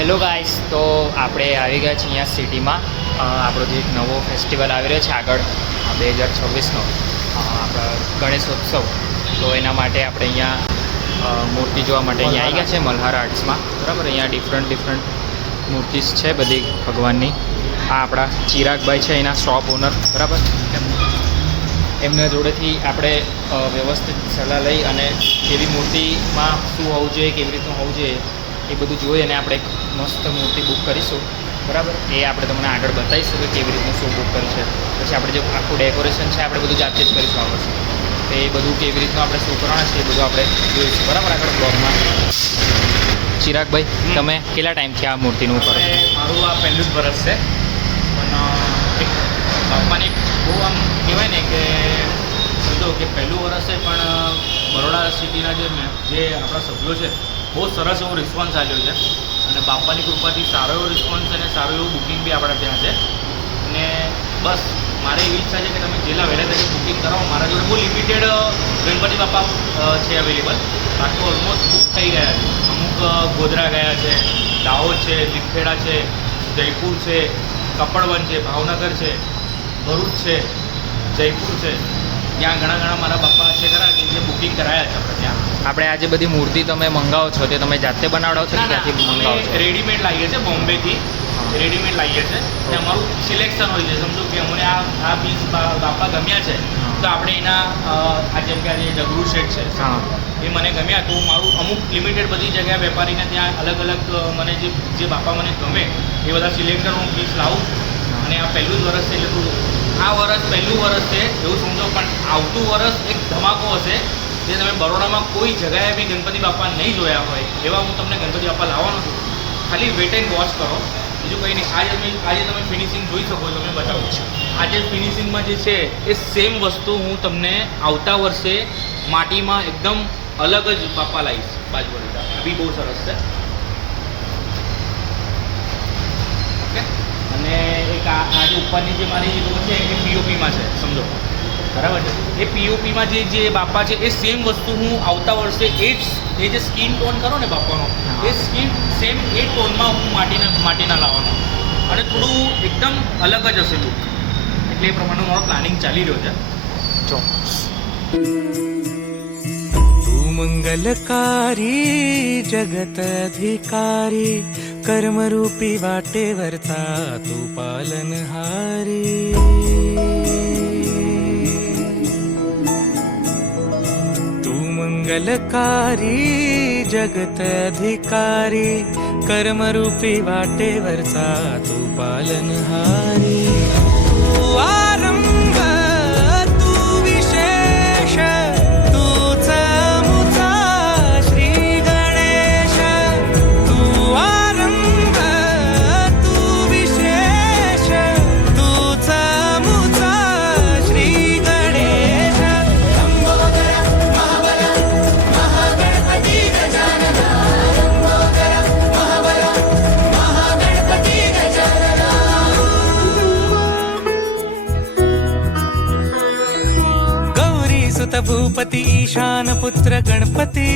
Hello guys, તો આપણે આવી ગયા છીએ અહીંયા સિટીમાં. આપણો જે એક નવો ફેસ્ટિવલ આવી રહ્યો છે આગળ 2026નો આપણા ગણેશોત્સવ. તો એના માટે આપણે અહીંયા મૂર્તિ જોવા માટે અહીંયા આવી ગયા છે મલ્હાર આર્ટ્સમાં. બરાબર, અહીંયા ડિફરન્ટ મૂર્તિસ છે બધી ભગવાનની. આ આપણા ચિરાગભાઈ છે, એના શોપ ઓનર. બરાબર, એમના જોડેથી આપણે વ્યવસ્થિત સલાહ લઈ અને કેવી મૂર્તિમાં શું હોવું જોઈએ, કેવી રીતનું હોવું જોઈએ એ બધું જોઈ અને આપણે એક મસ્ત મૂર્તિ બુક કરીશું. બરાબર, એ આપણે તમને આગળ બતાવીશું કે કેવી રીતનું શું બુક કરી છે. પછી આપણે જે આખું ડેકોરેશન છે આપણે બધું જાતે જ કરીશું આ વર્ષે. તો એ બધું કેવી રીતનું આપણે શું કરવાનું છે એ બધું આપણે જોઈશું. બરાબર, આગળ બ્લોગમાં. ચિરાગભાઈ, તમે કેટલા ટાઈમથી આ મૂર્તિનું કરો? મારું આ પહેલું જ વર્ષ છે, પણ એક બાપાની બહુ આમ કહેવાય ને કે સમજો કે પહેલું વર્ષ છે, પણ બરોડા સિટીના જે આપણા સભ્યો છે બહુ સરસ એવો રિસ્પોન્સ આવ્યો છે અને બાપાની કૃપાથી સારો એવો રિસ્પોન્સ અને સારું એવું બુકિંગ બી આપણા ત્યાં છે. અને બસ મારી એવી ઈચ્છા છે કે તમે જેટલા વહેલા તકે બુકિંગ કરાવો. મારા જોડે બહુ લિમિટેડ ગણપતિ બાપા છે અવેલેબલ, બાકી ઓલમોસ્ટ બુક થઈ ગયા છે. અમુક ગોધરા ગયા છે, દાહોદ છે, લીખેડા છે, જયપુર છે, કપડવન છે, ભાવનગર છે, ભરૂચ છે, જયપુર છે. ત્યાં ઘણા મારા બાપા છે ખરા કે જે બુકિંગ કરાયા છે આપણે ત્યાં. આપણે આ જે બધી મૂર્તિ તમે મંગાવો છો તે તમે જાતે બનાવડાવો છો કે ત્યાંથી મંગાવો છો? રેડીમેડ લાવીએ છીએ, બોમ્બેથી રેડીમેડ લાવીએ છીએ. અને અમારું સિલેક્શન હોય છે. સમજો કે અમને આ પીસ બાપા ગમ્યા છે તો આપણે એના આ જેમ કે આ જે ડગરું શેડ છે એ મને ગમ્યા તો મારું અમુક લિમિટેડ બધી જગ્યાએ વેપારીને ત્યાં અલગ મને જે બાપા મને ગમે એ બધા સિલેક્ટર હું પીસ લાવું છું. અને આ પહેલું જ વર્ષ છે એટલે આ વર્ષ પહેલું વર્ષ છે એવું સમજો, પણ આવતું વર્ષ એક ધમાકો હશે જે તમે બરોડામાં કોઈ જગ્યાએ બી ગણપતિ બાપા નહીં જોયા હોય એવા હું તમને ગણપતિ બાપા લાવવાનો છું. ખાલી વેટ એન્ડ વોચ કરો, બીજું કંઈ નહીં. આજે તમે ફિનિશિંગ જોઈ શકો છો, તમે બતાવું છું. આજે ફિનિશિંગમાં જે છે એ સેમ વસ્તુ હું તમને આવતા વર્ષે માટીમાં એકદમ અલગ જ બાપા લાવીશ. બાજુ આ બી બહુ સરસ છે. ઓકે, અને એક આ જે ઉપરની જે મારી રો છે એ પીઓપીમાં છે સમજો, બરાબર છે. એ પીઓપીમાં જે બાપા છે એ સેમ વસ્તુ હું આવતા વર્ષે એ જે સ્કિન ટોન કરો ને બાપાનો એ સ્કિન સેમ એ ટોનમાં હું માટીના લાવવાનો અને થોડું એકદમ અલગ જ હશે લુક. એટલે એ પ્રમાણનું મારો પ્લાનિંગ ચાલી રહ્યો છે. ચોક્કસ. मंगलकारी जगत अधिकारी कर्मरूपी वाटे वर्ता तू पालनहारी. तू मंगलकारी जगत अधिकारी कर्मरूपी वाटे वर्ता तू पालनहारी. आरंभ तू विशेष भूपति ईशान पुत्र गणपति